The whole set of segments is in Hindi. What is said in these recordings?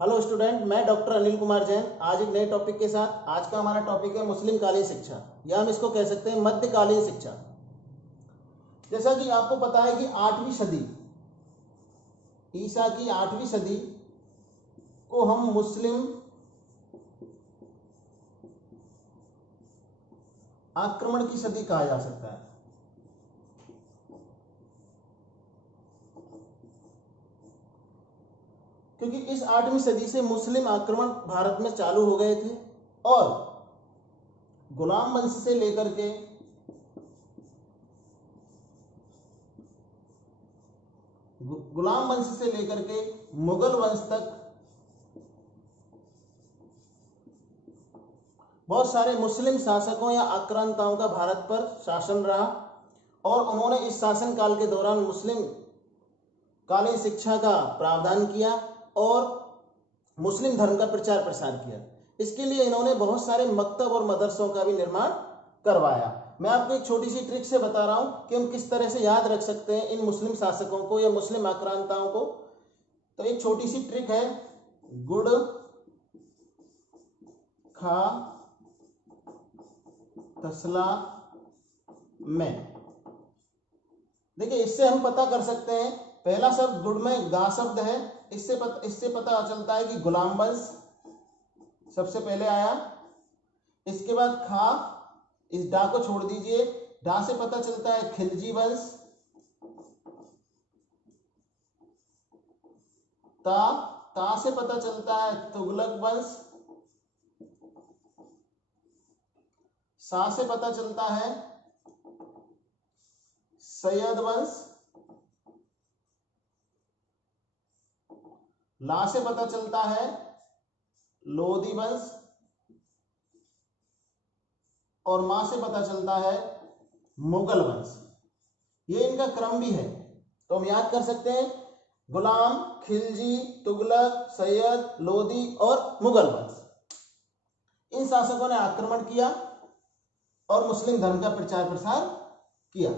हेलो स्टूडेंट, मैं डॉक्टर अनिल कुमार जैन आज एक नए टॉपिक के साथ। आज का हमारा टॉपिक है मुस्लिम कालीन शिक्षा, या हम इसको कह सकते हैं मध्यकालीन शिक्षा। जैसा कि आपको पता है कि 8वीं सदी, ईसा की 8वीं सदी को हम मुस्लिम आक्रमण की सदी कहा जा सकता है। क्योंकि इस 8वीं सदी से मुस्लिम आक्रमण भारत में चालू हो गए थे और गुलाम वंश से लेकर के मुगल वंश तक बहुत सारे मुस्लिम शासकों या आक्रांताओं का भारत पर शासन रहा और उन्होंने इस शासन काल के दौरान मुस्लिम कालीन शिक्षा का प्रावधान किया और मुस्लिम धर्म का प्रचार प्रसार किया। इसके लिए इन्होंने बहुत सारे मकतब और मदरसों का भी निर्माण करवाया। मैं आपको एक छोटी सी ट्रिक से बता रहा हूं कि हम किस तरह से याद रख सकते हैं इन मुस्लिम शासकों को या मुस्लिम आक्रांताओं को। तो एक छोटी सी ट्रिक है, गुड़ खा तसला में। देखिए, इससे हम पता कर सकते हैं, पहला शब्द गुड़ में गा शब्द है, इससे पता चलता है कि गुलाम वंश सबसे पहले आया। इसके बाद खा, इस डा को छोड़ दीजिए, डा से पता चलता है खिलजी वंश। ता से पता चलता है तुगलक वंश। सा से पता चलता है सैयद वंश। ला से पता चलता है लोदी वंश और मां से पता चलता है मुगल वंश। ये इनका क्रम भी है, तो हम याद कर सकते हैं गुलाम, खिलजी, तुगलक, सैयद, लोदी और मुगल वंश। इन शासकों ने आक्रमण किया और मुस्लिम धर्म का प्रचार प्रसार किया।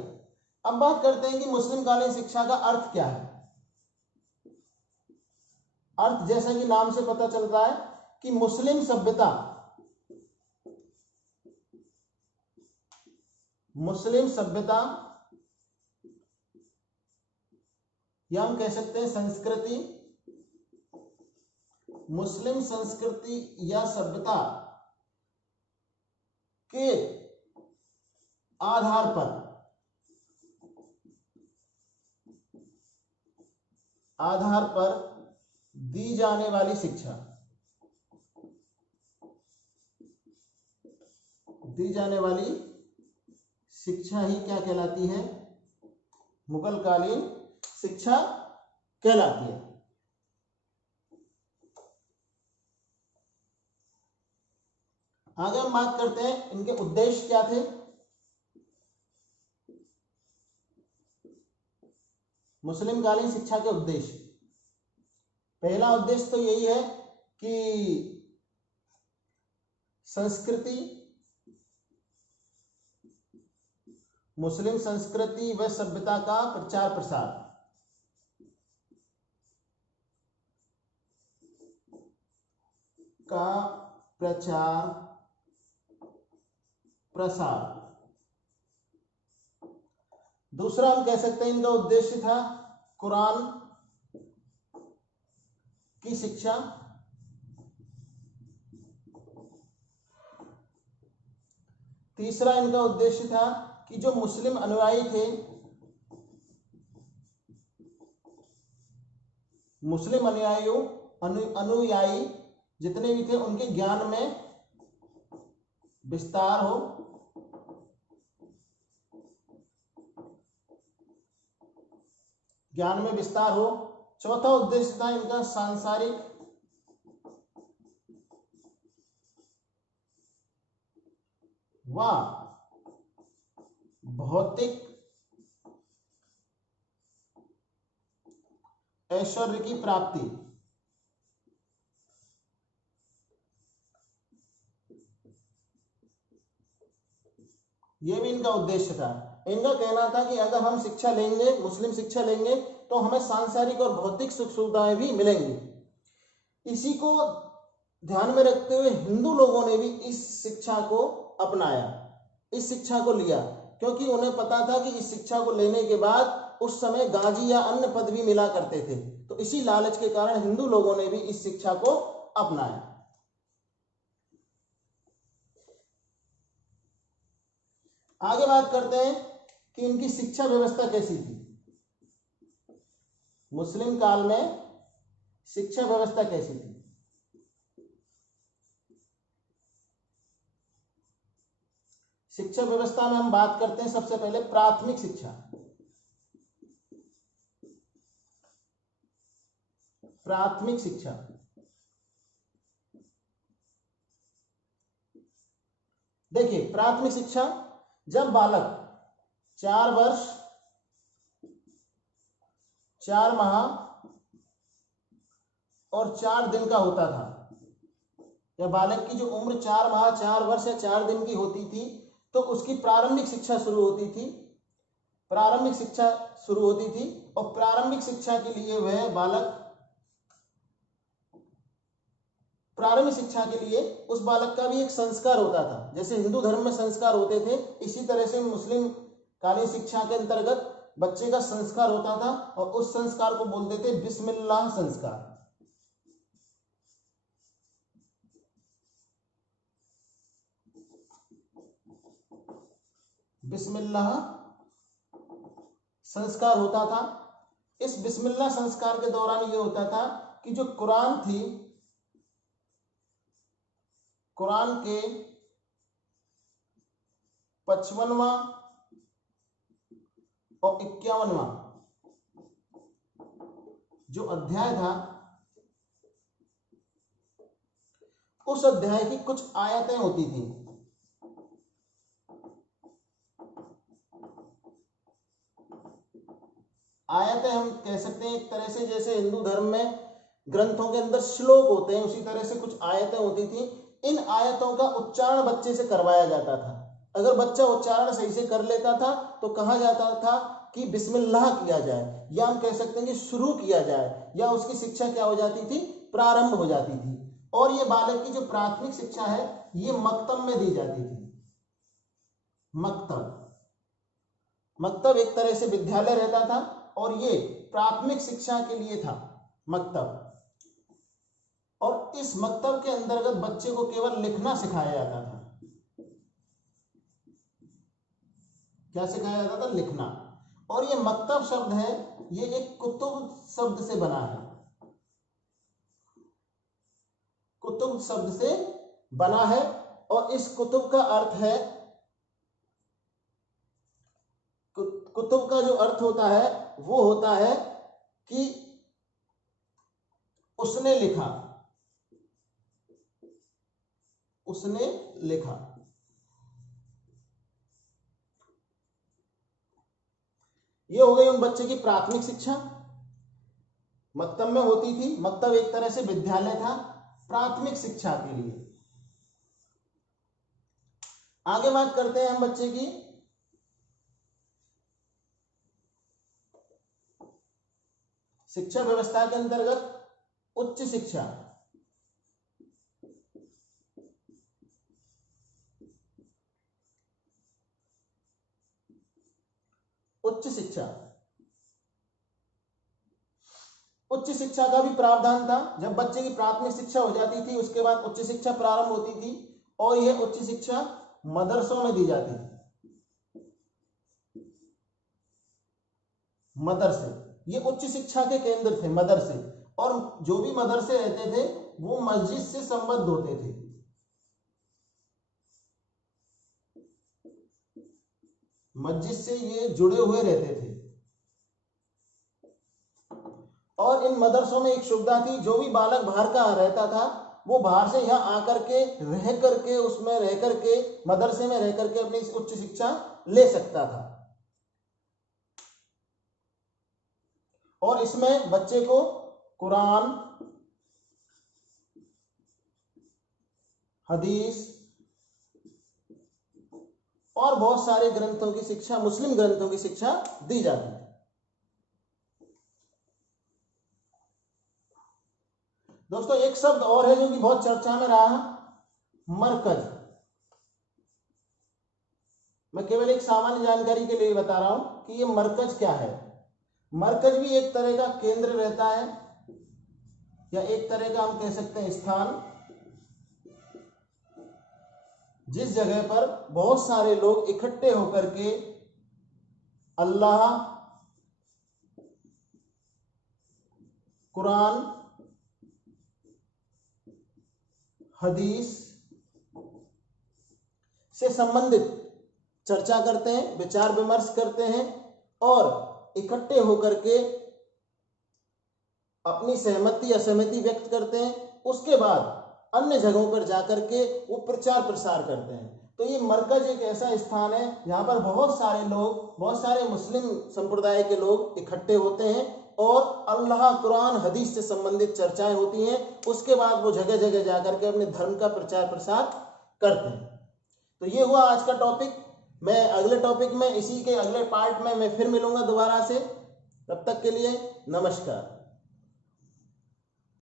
अब बात करते हैं कि मुस्लिम कालीन शिक्षा का अर्थ क्या है। अर्थ जैसा कि नाम से पता चलता है कि मुस्लिम सभ्यता, या हम कह सकते हैं संस्कृति, मुस्लिम संस्कृति या सभ्यता के आधार पर दी जाने वाली शिक्षा, ही क्या कहलाती है? मुगल कालीन शिक्षा कहलाती है। आगे हम बात करते हैं इनके उद्देश्य क्या थे। मुस्लिम कालीन शिक्षा के उद्देश्य, पहला उद्देश्य तो यही है कि मुस्लिम संस्कृति व सभ्यता का प्रचार प्रसार। दूसरा हम कह सकते हैं इनका उद्देश्य था कुरान की शिक्षा। तीसरा इनका उद्देश्य था कि जो मुस्लिम अनुयायी थे, अनुयायी जितने भी थे, उनके ज्ञान में विस्तार हो। चौथा उद्देश्य था इनका सांसारिक व भौतिक ऐश्वर्य की प्राप्ति। यह भी इनका उद्देश्य था। इनका कहना था कि अगर हम शिक्षा लेंगे, मुस्लिम शिक्षा लेंगे, तो हमें सांसारिक और भौतिक सुख सुविधाएं भी मिलेंगी। इसी को ध्यान में रखते हुए हिंदू लोगों ने भी इस शिक्षा को अपनाया, इस शिक्षा को लिया, क्योंकि उन्हें पता था कि इस शिक्षा को लेने के बाद उस समय गाजी या अन्य पद भी मिला करते थे। तो इसी लालच के कारण हिंदू लोगों ने भी इस शिक्षा को अपनाया। आगे बात करते हैं कि इनकी शिक्षा व्यवस्था कैसी थी। मुस्लिम काल में शिक्षा व्यवस्था कैसी थी? शिक्षा व्यवस्था में हम बात करते हैं सबसे पहले प्राथमिक शिक्षा। प्राथमिक शिक्षा, देखिए प्राथमिक शिक्षा जब बालक 4 वर्ष 4 माह और 4 दिन का होता था, या बालक की जो उम्र 4 माह 4 वर्ष या 4 दिन की होती थी, तो उसकी प्रारंभिक शिक्षा शुरू होती थी। प्रारंभिक शिक्षा शुरू होती थी और प्रारंभिक शिक्षा के लिए वह बालक, प्रारंभिक शिक्षा के लिए उस बालक का भी एक संस्कार होता था। जैसे हिंदू धर्म में संस्कार होते थे, इसी तरह से मुस्लिम कालीन शिक्षा के अंतर्गत बच्चे का संस्कार होता था और उस संस्कार को बोलते थे बिस्मिल्लाह संस्कार। बिस्मिल्लाह संस्कार होता था। इस बिस्मिल्लाह संस्कार के दौरान यह होता था कि जो कुरान थी, कुरान के 55वां और 51वां जो अध्याय था, उस अध्याय की कुछ आयतें होती थी। आयतें हम कह सकते हैं एक तरह से, जैसे हिंदू धर्म में ग्रंथों के अंदर श्लोक होते हैं, उसी तरह से कुछ आयतें होती थी। इन आयतों का उच्चारण बच्चे से करवाया जाता था। अगर बच्चा उच्चारण सही से कर लेता था तो कहा जाता था कि बिस्मिल्लाह किया जाए, या हम कह सकते हैं कि शुरू किया जाए, या उसकी शिक्षा क्या हो जाती थी, प्रारंभ हो जाती थी। और ये बालक की जो प्राथमिक शिक्षा है ये मकतब में दी जाती थी। मकतब, मकतब एक तरह से विद्यालय रहता था और ये प्राथमिक शिक्षा के लिए था मकतब। और इस मकतब के अंतर्गत बच्चे को केवल लिखना सिखाया जाता था। क्या सिखाया जाता था? लिखना। और ये मकतब शब्द है, ये एक कुतुब शब्द से बना है, कुतुब शब्द से बना है। और इस कुतुब का अर्थ है, कुतुब का जो अर्थ होता है वो होता है कि उसने लिखा, उसने लिखा। ये हो गई उन बच्चे की प्राथमिक शिक्षा, मकतब में होती थी। मकतब एक तरह से विद्यालय था प्राथमिक शिक्षा के लिए। आगे बात करते हैं हम बच्चे की शिक्षा व्यवस्था के अंतर्गत उच्च शिक्षा। उच्च शिक्षा, उच्च शिक्षा का भी प्रावधान था। जब बच्चे की प्राथमिक शिक्षा हो जाती थी उसके बाद उच्च शिक्षा प्रारंभ होती थी, और यह उच्च शिक्षा मदरसों में दी जाती थी। मदरसे ये उच्च शिक्षा के केंद्र थे, मदरसे। और जो भी मदरसे रहते थे वो मस्जिद से संबद्ध होते थे। मस्जिद से ये जुड़े हुए रहते थे। और इन मदरसों में एक सुविधा थी, जो भी बालक बाहर का रहता था वो बाहर से यहाँ आकर के रह करके, उसमें रह करके, मदरसे में रह करके अपनी उच्च शिक्षा ले सकता था। और इसमें बच्चे को कुरान, हदीस और बहुत सारे ग्रंथों की शिक्षा, मुस्लिम ग्रंथों की शिक्षा दी जाती है। दोस्तों एक शब्द और है जो कि बहुत चर्चा में रहा है, मरकज। मैं केवल एक सामान्य जानकारी के लिए बता रहा हूं कि ये मरकज क्या है। मरकज भी एक तरह का केंद्र रहता है, या एक तरह का हम कह सकते हैं स्थान, जिस जगह पर बहुत सारे लोग इकट्ठे होकर के अल्लाह, कुरान, हदीस से संबंधित चर्चा करते हैं, विचार विमर्श करते हैं और इकट्ठे होकर के अपनी सहमति असहमति व्यक्त करते हैं। उसके बाद अन्य जगहों पर जाकर के वो प्रचार प्रसार करते हैं। तो ये मरकज एक ऐसा स्थान है जहाँ पर बहुत सारे लोग, बहुत सारे मुस्लिम संप्रदाय के लोग इकट्ठे होते हैं और अल्लाह, कुरान, हदीस से संबंधित चर्चाएं होती हैं। उसके बाद वो जगह जगह जाकर के अपने धर्म का प्रचार प्रसार करते हैं। तो ये हुआ आज का टॉपिक। मैं अगले टॉपिक में, इसी के अगले पार्ट में मैं फिर मिलूंगा दोबारा से। तब तक के लिए नमस्कार।